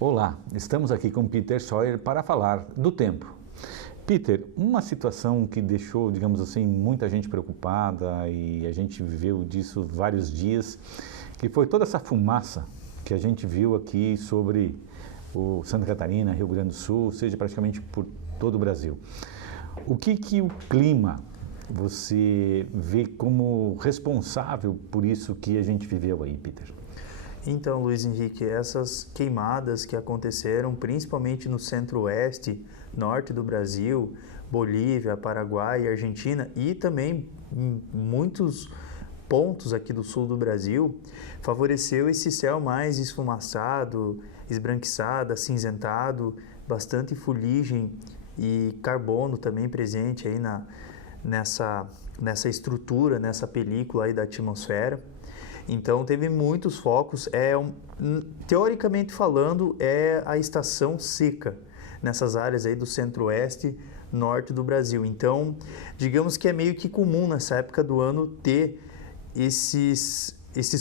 Olá, estamos aqui com Peter Scheuer para falar do tempo. Peter, uma situação que deixou, digamos assim, muita gente preocupada e a gente viveu disso vários dias, que foi toda essa fumaça que a gente viu aqui sobre o Santa Catarina, Rio Grande do Sul, ou seja, praticamente por todo o Brasil. O que o clima você vê como responsável por isso que a gente viveu aí, Peter? Então, Luiz Henrique, essas queimadas que aconteceram principalmente no centro-oeste, norte do Brasil, Bolívia, Paraguai e Argentina, e também muitos pontos aqui do sul do Brasil, favoreceu esse céu mais esfumaçado, esbranquiçado, acinzentado, bastante fuligem e carbono também presente aí nessa estrutura, nessa película aí da atmosfera. Então teve muitos focos, teoricamente falando, é a estação seca nessas áreas aí do centro-oeste, norte do Brasil. Então, digamos que é meio que comum nessa época do ano ter esses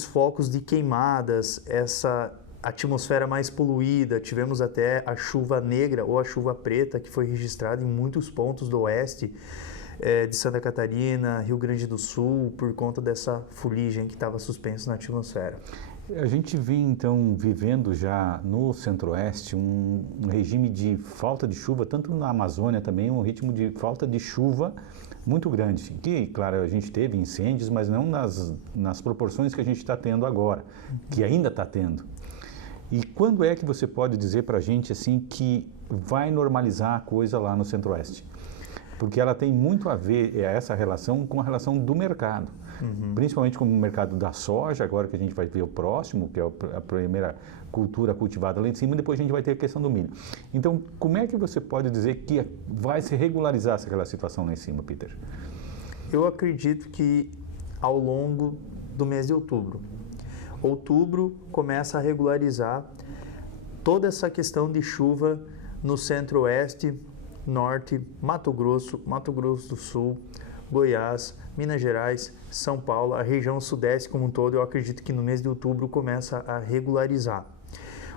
focos de queimadas, essa atmosfera mais poluída. Tivemos até a chuva negra ou a chuva preta que foi registrada em muitos pontos do oeste, de Santa Catarina, Rio Grande do Sul, por conta dessa fuligem que estava suspensa na atmosfera. A gente vem então vivendo já no Centro-Oeste um regime de falta de chuva, tanto na Amazônia também, um ritmo de falta de chuva muito grande. Que, claro, a gente teve incêndios, mas não nas proporções que a gente está tendo agora, que ainda está tendo. E quando é que você pode dizer para a gente assim que vai normalizar a coisa lá no Centro-Oeste? Porque ela tem muito a ver, essa relação, com a relação do mercado. Principalmente com o mercado da soja, agora que a gente vai ver o próximo, que é a primeira cultura cultivada lá em cima, e depois a gente vai ter a questão do milho. Então, como é que você pode dizer que vai se regularizar aquela situação lá em cima, Peter? Eu acredito que ao longo do mês de outubro. Outubro começa a regularizar toda essa questão de chuva no centro-oeste, norte, Mato Grosso do Sul, Goiás, Minas Gerais, São Paulo, a região sudeste como um todo. Eu acredito que no mês de outubro começa a regularizar.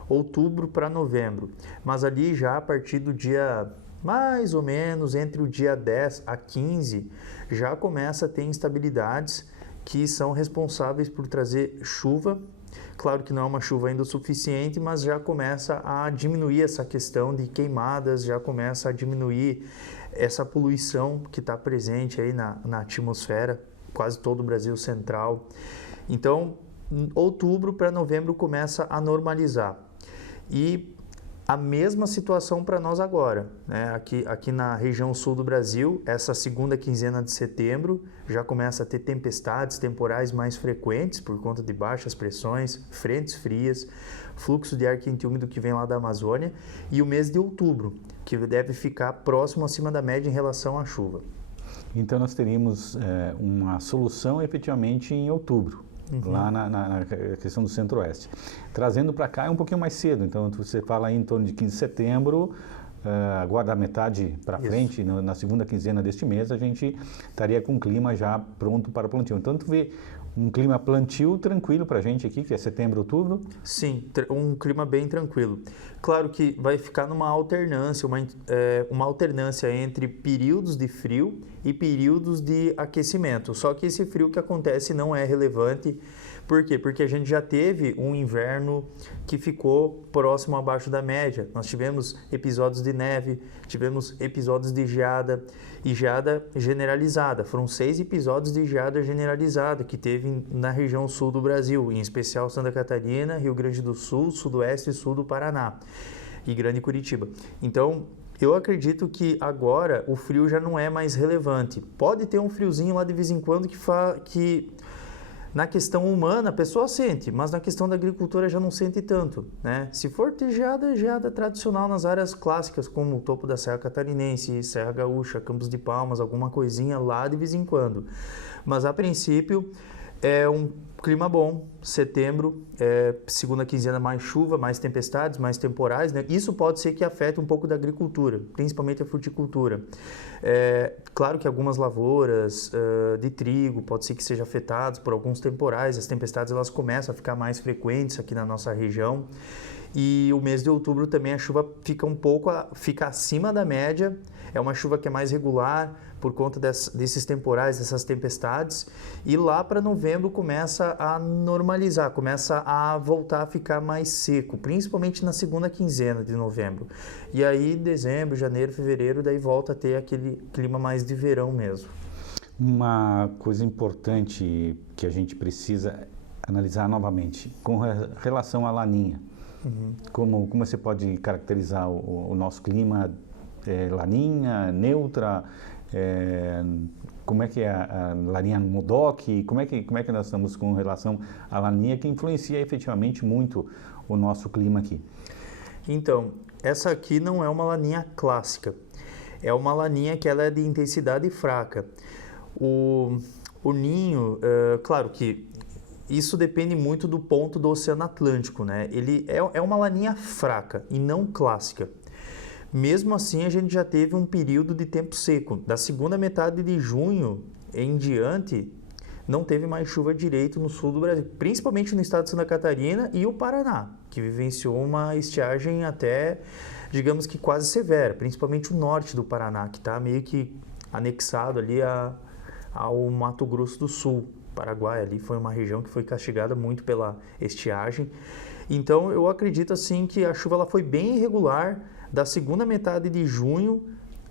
Outubro para novembro, mas ali já a partir do dia, mais ou menos, entre o dia 10 a 15, já começa a ter instabilidades que são responsáveis por trazer chuva. Claro que não é uma chuva ainda o suficiente, mas já começa a diminuir essa questão de queimadas, já começa a diminuir essa poluição que está presente aí na atmosfera, quase todo o Brasil central. Então, outubro para novembro começa a normalizar. E a mesma situação para nós agora, né? Aqui na região sul do Brasil, essa segunda quinzena de setembro já começa a ter tempestades temporais mais frequentes por conta de baixas pressões, frentes frias, fluxo de ar quente e úmido que vem lá da Amazônia, e o mês de outubro, que deve ficar próximo acima da média em relação à chuva. Então nós teríamos uma solução efetivamente em outubro. Lá na questão do Centro-Oeste. Trazendo para cá é um pouquinho mais cedo, então você fala aí em torno de 15 de setembro, agora da metade para frente, na segunda quinzena deste mês, a gente estaria com o clima já pronto para o plantio. Então tu vê um clima plantio tranquilo para a gente aqui, que é setembro, outubro? Sim, um clima bem tranquilo. Claro que vai ficar numa alternância, uma alternância entre períodos de frio e períodos de aquecimento. Só que esse frio que acontece não é relevante. Por quê? Porque a gente já teve um inverno que ficou próximo abaixo da média. Nós tivemos episódios de neve, tivemos episódios de geada e geada generalizada. Foram 6 episódios de geada generalizada que teve na região sul do Brasil, em especial Santa Catarina, Rio Grande do Sul, Sudoeste e Sul do Paraná e Grande Curitiba. Então, eu acredito que agora o frio já não é mais relevante. Pode ter um friozinho lá de vez em quando que na questão humana a pessoa sente, mas na questão da agricultura já não sente tanto, né? Se for ter geada, geada tradicional nas áreas clássicas, como o topo da Serra Catarinense, Serra Gaúcha, Campos de Palmas, alguma coisinha lá de vez em quando. Mas a princípio é Clima bom, setembro, segunda quinzena mais chuva, mais tempestades, mais temporais, né? Isso pode ser que afete um pouco da agricultura, principalmente a fruticultura. Claro que algumas lavouras de trigo pode ser que sejam afetadas por alguns temporais, as tempestades elas começam a ficar mais frequentes aqui na nossa região. E o mês de outubro também a chuva fica acima da média, é uma chuva que é mais regular por conta desses temporais, dessas tempestades, e lá para novembro começa a normalizar, começa a voltar a ficar mais seco, principalmente na segunda quinzena de novembro. E aí dezembro, janeiro, fevereiro, daí volta a ter aquele clima mais de verão mesmo. Uma coisa importante que a gente precisa analisar novamente, com relação à laninha. Como você pode caracterizar o nosso clima? Laninha, neutra, como é que é a laninha Modoc, como é que nós estamos com relação à laninha que influencia efetivamente muito o nosso clima aqui? Então, essa aqui não é uma laninha clássica, é uma laninha que ela é de intensidade fraca. O ninho, claro que isso depende muito do ponto do Oceano Atlântico, né? Ele é uma laninha fraca e não clássica. Mesmo assim, a gente já teve um período de tempo seco. Da segunda metade de junho em diante, não teve mais chuva direito no sul do Brasil, principalmente no estado de Santa Catarina e o Paraná, que vivenciou uma estiagem até, digamos que quase severa, principalmente o norte do Paraná, que está meio que anexado ali ao Mato Grosso do Sul. Paraguai ali foi uma região que foi castigada muito pela estiagem. Então, eu acredito assim que a chuva ela foi bem irregular da segunda metade de junho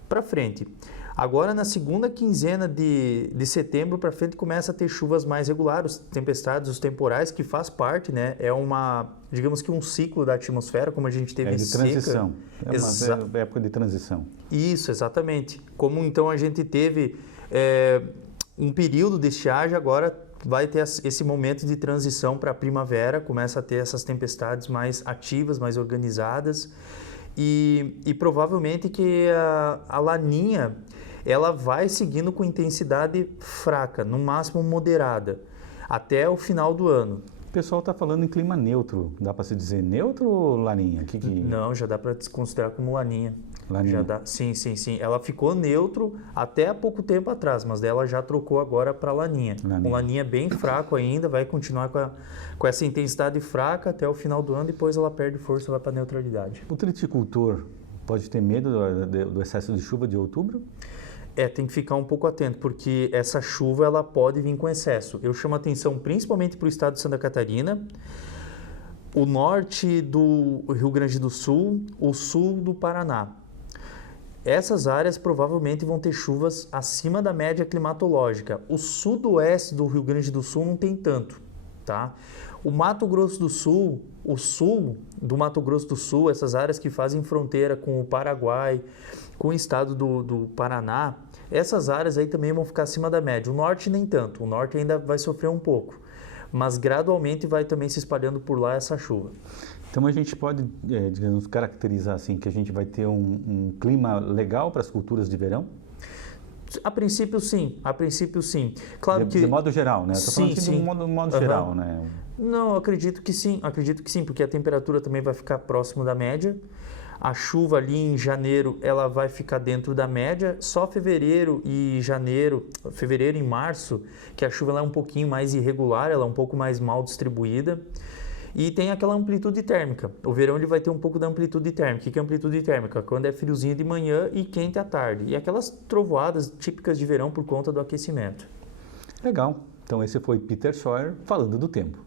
para frente. Agora, na segunda quinzena de setembro para frente, começa a ter chuvas mais regulares, tempestades, os temporais, que faz parte, né? É digamos que um ciclo da atmosfera, como a gente teve de transição. Seca. É uma época de transição. Isso, exatamente. Como então a gente teve um período de estiagem, agora vai ter esse momento de transição para a primavera, começa a ter essas tempestades mais ativas, mais organizadas. E provavelmente que a laninha ela vai seguindo com intensidade fraca, no máximo moderada, até o final do ano. O pessoal está falando em clima neutro. Dá para se dizer neutro ou laninha? Não, já dá para considerar como laninha. Laninha. Já dá. Sim. Ela ficou neutro até há pouco tempo atrás, mas ela já trocou agora para laninha. Um laninha bem fraco ainda, vai continuar com essa intensidade fraca até o final do ano, depois ela perde força, vai para neutralidade. O triticultor pode ter medo do excesso de chuva de outubro? Tem que ficar um pouco atento, porque essa chuva ela pode vir com excesso. Eu chamo a atenção principalmente para o estado de Santa Catarina, o norte do Rio Grande do Sul, o sul do Paraná. Essas áreas provavelmente vão ter chuvas acima da média climatológica. O sudoeste do Rio Grande do Sul não tem tanto, tá? O Mato Grosso do Sul, o sul do Mato Grosso do Sul, essas áreas que fazem fronteira com o Paraguai, com o estado do Paraná, essas áreas aí também vão ficar acima da média. O norte nem tanto, o norte ainda vai sofrer um pouco, mas gradualmente vai também se espalhando por lá essa chuva. Então a gente pode, digamos, caracterizar assim que a gente vai ter um clima legal para as culturas de verão? A princípio sim. Claro que de modo geral, né? Estou falando assim, de um modo geral, né? Não, acredito que sim, porque a temperatura também vai ficar próximo da média. A chuva ali em janeiro, ela vai ficar dentro da média. Só fevereiro e março, que a chuva ela é um pouquinho mais irregular, ela é um pouco mais mal distribuída. E tem aquela amplitude térmica. O verão ele vai ter um pouco da amplitude térmica. O que é amplitude térmica? Quando é friozinho de manhã e quente à tarde. E aquelas trovoadas típicas de verão por conta do aquecimento. Legal. Então esse foi Peter Scheuer falando do tempo.